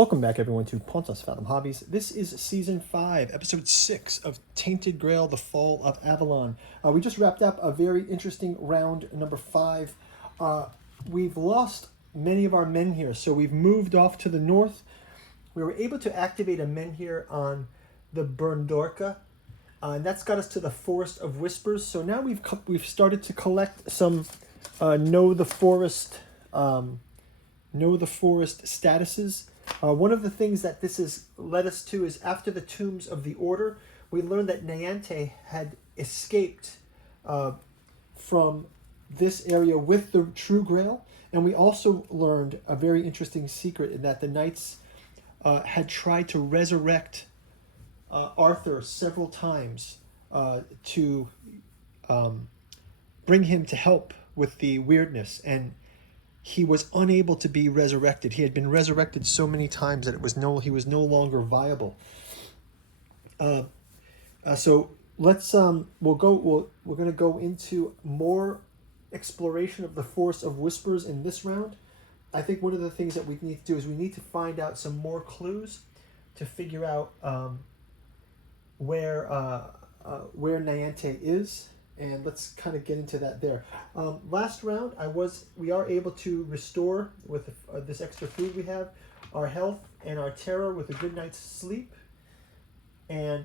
Welcome back, everyone, to Pontus Fathom Hobbies. This is Season 5, Episode 6 of Tainted Grail, The Fall of Avalon. We just wrapped up a very interesting round number 5. We've lost many of our men here, so we've moved off to the north. We were able to activate a men here on the Burndorka, and that's got us to the Forest of Whispers. So now we've started to collect some Know the Forest statuses. One of the things that this has led us to is after the Tombs of the Order, we learned that Niantic had escaped from this area with the True Grail, and we also learned a very interesting secret in that the Knights had tried to resurrect Arthur several times to bring him to help with the weirdness, and he was unable to be resurrected. He had been resurrected so many times that he was no longer viable. So let's we're going to go into more exploration of the Forest of Whispers in this round. I think one of the things that we need to do is we need to find out some more clues to figure out where Niantic is. And let's kind of get into that there. Last round, we are able to restore with this extra food we have our health and our terror with a good night's sleep, and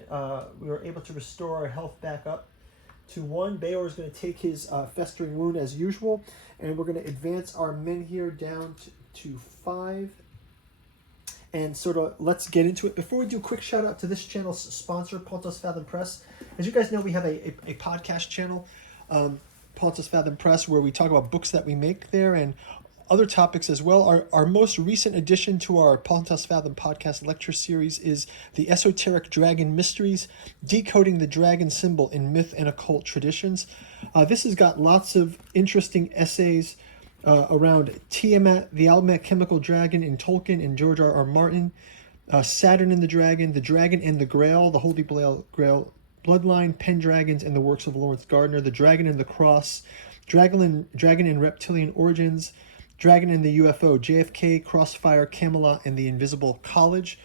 we were able to restore our health back up to 1. Bayor is going to take his festering wound as usual, and we're going to advance our men here down to 5. And sort of let's get into it. Before we do, a quick shout out to this channel's sponsor, Pontus Fathom Press. As you guys know, we have a podcast channel, Pontus Fathom Press, where we talk about books that we make there and other topics as well. Our most recent addition to our Pontus Fathom podcast lecture series is the Esoteric Dragon Mysteries, Decoding the Dragon Symbol in Myth and Occult Traditions. This has got lots of interesting essays around Tiamat, the alchemical dragon in Tolkien and George R.R. Martin, Saturn and the Dragon and the Grail, the Holy Grail Bloodline, Pendragons and the works of Lawrence Gardner, The Dragon and the Cross, Dragon and Reptilian Origins, Dragon and the UFO, JFK, Crossfire, Camelot, and the Invisible College.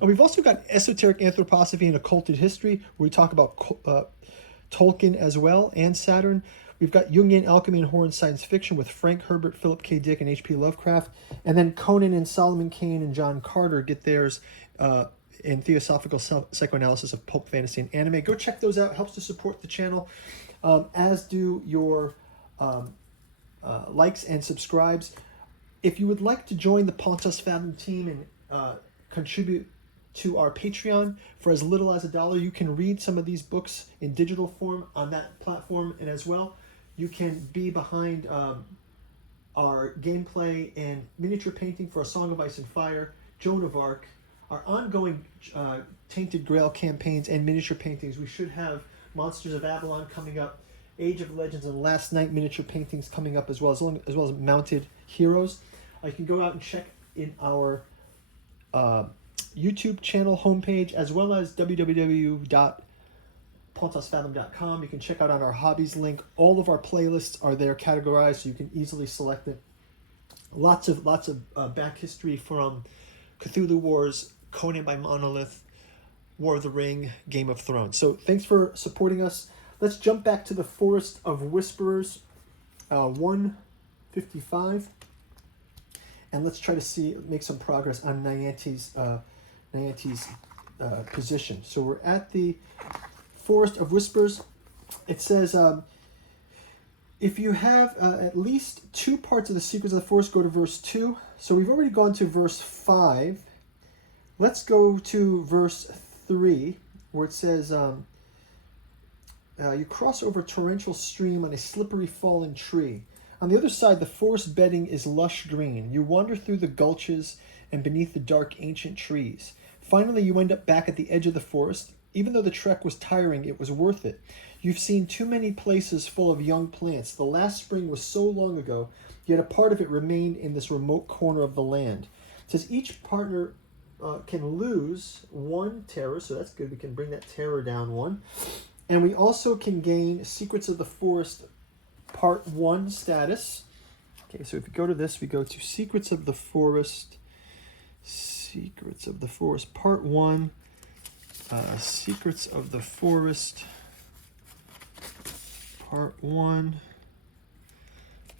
And we've also got Esoteric Anthroposophy and Occulted History, where we talk about Tolkien as well, and Saturn. We've got Jungian Alchemy and Horror Science Fiction with Frank Herbert, Philip K. Dick, and H.P. Lovecraft. And then Conan and Solomon Kane and John Carter get theirs in Theosophical Psychoanalysis of Pulp Fantasy and Anime. Go check those out. It helps to support the channel, as do your likes and subscribes. If you would like to join the Pontus Fathom team and contribute to our Patreon for as little as $1, you can read some of these books in digital form on that platform, and as well, you can be behind our gameplay and miniature painting for A Song of Ice and Fire, Joan of Arc, our ongoing Tainted Grail campaigns and miniature paintings. We should have Monsters of Avalon coming up, Age of Legends, and Last Night miniature paintings coming up as well as mounted heroes. You can go out and check in our YouTube channel homepage, as well as www.pontusfathom.com. You can check out on our hobbies link. All of our playlists are there categorized, so you can easily select it. Lots of back history from Cthulhu Wars, Conan by Monolith, War of the Ring, Game of Thrones. So thanks for supporting us. Let's jump back to the Forest of Whisperers, 155, and let's try to make some progress on Niantic's position. So we're at the Forest of Whispers. It says, if you have at least 2 parts of the Secrets of the Forest, go to verse 2. So we've already gone to verse 5. Let's go to verse 3, where it says, you cross over a torrential stream on a slippery fallen tree. On the other side, the forest bedding is lush green. You wander through the gulches and beneath the dark ancient trees. Finally, you end up back at the edge of the forest. Even though the trek was tiring, it was worth it. You've seen too many places full of young plants. The last spring was so long ago, yet a part of it remained in this remote corner of the land. It says each partner can lose 1 terror, so that's good. We can bring that terror down 1. And we also can gain Secrets of the Forest Part 1 status. Okay, so if we go to this, we go to Secrets of the Forest, Secrets of the Forest, Part 1. Secrets of the Forest, Part 1.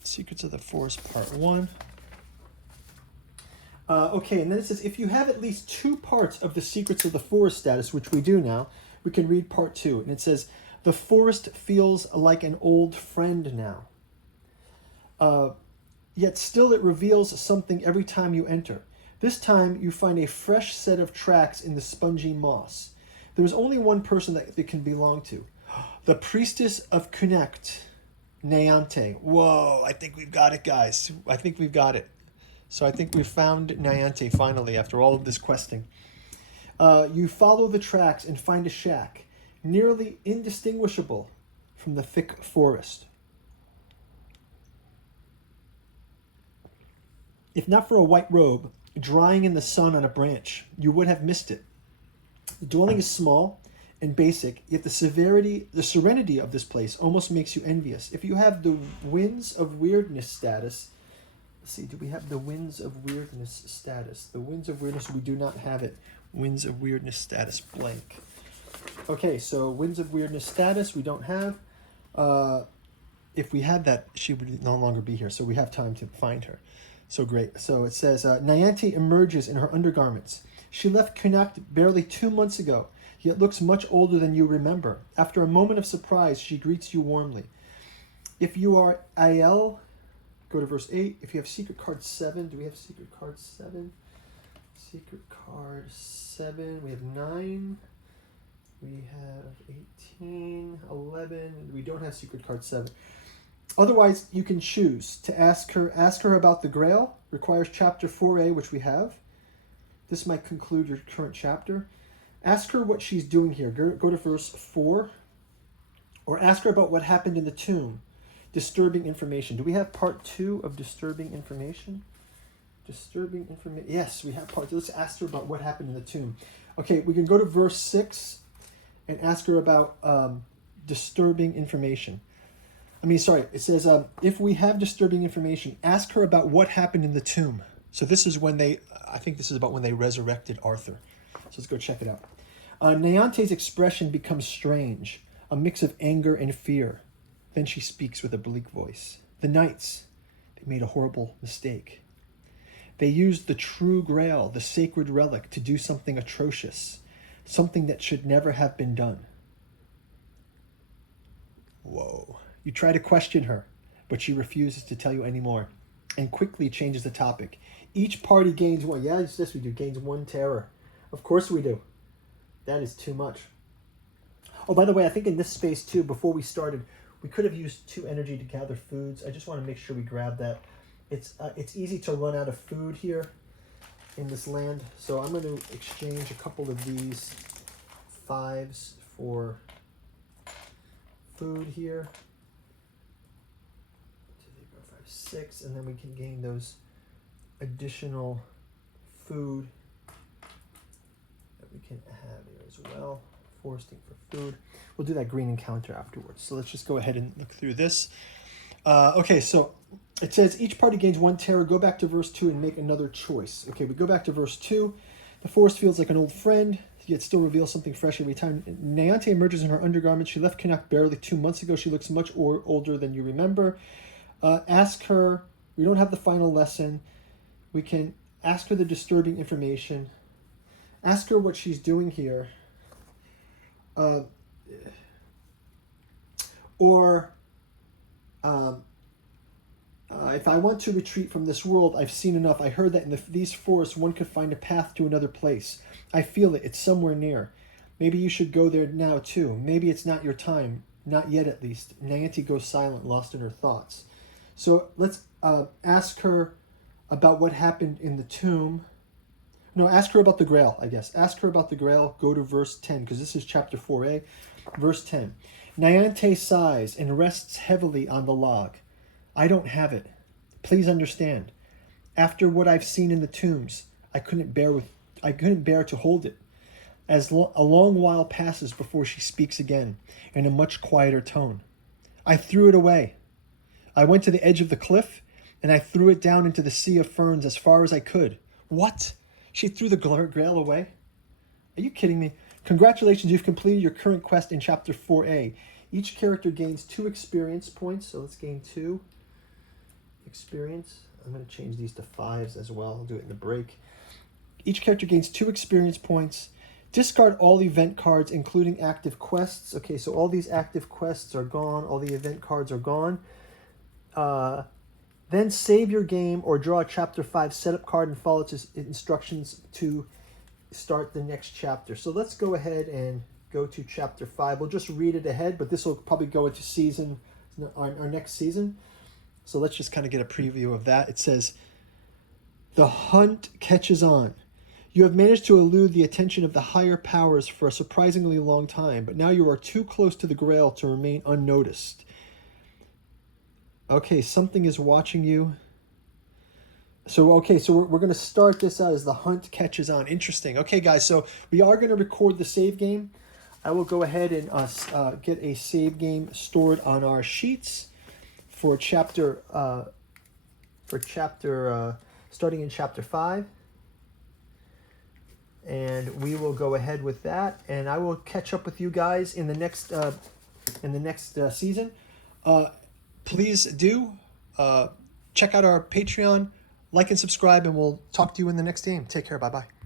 Secrets of the Forest, Part 1. Okay, and then it says, if you have at least 2 parts of the Secrets of the Forest status, which we do now, we can read Part 2. And it says, the forest feels like an old friend now. Yet still it reveals something every time you enter. This time you find a fresh set of tracks in the spongy moss. There is only one person that it can belong to. The Priestess of Connect, Nayante. Whoa, I think we've got it, guys. I think we've got it. So I think we've found Nayante finally after all of this questing. You follow the tracks and find a shack, nearly indistinguishable from the thick forest. If not for a white robe drying in the sun on a branch, you would have missed it. The dwelling is small and basic, yet the serenity of this place almost makes you envious. If you have the Winds of Weirdness status, let's see, do we have the Winds of Weirdness status? The Winds of Weirdness, we do not have it. Winds of Weirdness status, blank. Okay, so Winds of Weirdness status, we don't have. If we had that, she would no longer be here, so we have time to find her. So great. So it says, Nayante emerges in her undergarments. She left Connacht barely 2 months ago, yet looks much older than you remember. After a moment of surprise, she greets you warmly. If you are Aiel, go to verse 8. If you have secret card 7, do we have secret card 7? Secret card 7, we have 9. We have 18, 11. We don't have secret card 7. Otherwise, you can choose to ask her about the Grail. Requires chapter 4a, which we have. This might conclude your current chapter. Ask her what she's doing here. Go to verse 4. Or ask her about what happened in the tomb. Disturbing information. Do we have part 2 of disturbing information? Disturbing information. Yes, we have part 2. Let's ask her about what happened in the tomb. Okay, we can go to verse 6 and ask her about disturbing information. It says, if we have disturbing information, ask her about what happened in the tomb. So this is I think this is about when they resurrected Arthur. So let's go check it out. Nayante's expression becomes strange, a mix of anger and fear. Then she speaks with a bleak voice. The knights, they made a horrible mistake. They used the true Grail, the sacred relic, to do something atrocious, something that should never have been done. Whoa. You try to question her, but she refuses to tell you anymore and quickly changes the topic. Each party gains one. Yeah, yes, we do. Gains 1 terror. Of course we do. That is too much. Oh, by the way, I think in this space too, before we started, we could have used 2 energy to gather foods. I just want to make sure we grab that. It's easy to run out of food here in this land. So I'm going to exchange a couple of these 5s for food here. 6, and then we can gain those additional food that we can have here as well. Foresting for food. We'll do that green encounter afterwards. So let's just go ahead and look through this. Okay, so it says each party gains 1 terror. Go back to verse 2 and make another choice. Okay, we go back to verse 2. The forest feels like an old friend, yet still reveals something fresh every time. Nayante emerges in her undergarments. She left Connacht barely 2 months ago. She looks much older than you remember. Ask her, we don't have the final lesson. We can ask her the disturbing information. Ask her what she's doing here. If I want to retreat from this world, I've seen enough. I heard that in these forests one could find a path to another place. I feel it. It's somewhere near. Maybe you should go there now too. Maybe it's not your time. Not yet, at least. Nayante goes silent, lost in her thoughts. So let's ask her about what happened in the tomb. No, ask her about the Grail, I guess. Ask her about the Grail. Go to verse 10, because this is chapter 4a. Verse 10. Nayante sighs and rests heavily on the log. I don't have it. Please understand. After what I've seen in the tombs, I couldn't bear to hold it. A long while passes before she speaks again, in a much quieter tone. I threw it away. I went to the edge of the cliff, and I threw it down into the sea of ferns as far as I could. What? She threw the Grail away. Are you kidding me? Congratulations, you've completed your current quest in Chapter 4A. Each character gains 2 experience points, so let's gain 2 experience. I'm going to change these to 5s as well. I'll do it in the break. Each character gains 2 experience points. Discard all event cards, including active quests. Okay, so all these active quests are gone. All the event cards are gone. Then save your game or draw a Chapter 5 setup card and follow its instructions to start the next chapter. So let's go ahead and go to Chapter 5. We'll just read it ahead, but this will probably go into our next season. So let's just kind of get a preview of that. It says, "The hunt catches on. You have managed to elude the attention of the higher powers for a surprisingly long time, but now you are too close to the Grail to remain unnoticed. Okay, something is watching you." So, okay, so we're going to start this out as the hunt catches on. Interesting. Okay, guys, so we are going to record the save game. I will go ahead and get a save game stored on our sheets for chapter starting in Chapter 5. And we will go ahead with that, and I will catch up with you guys in the next season. Please do check out our Patreon, like and subscribe, and we'll talk to you in the next game. Take care. Bye-bye.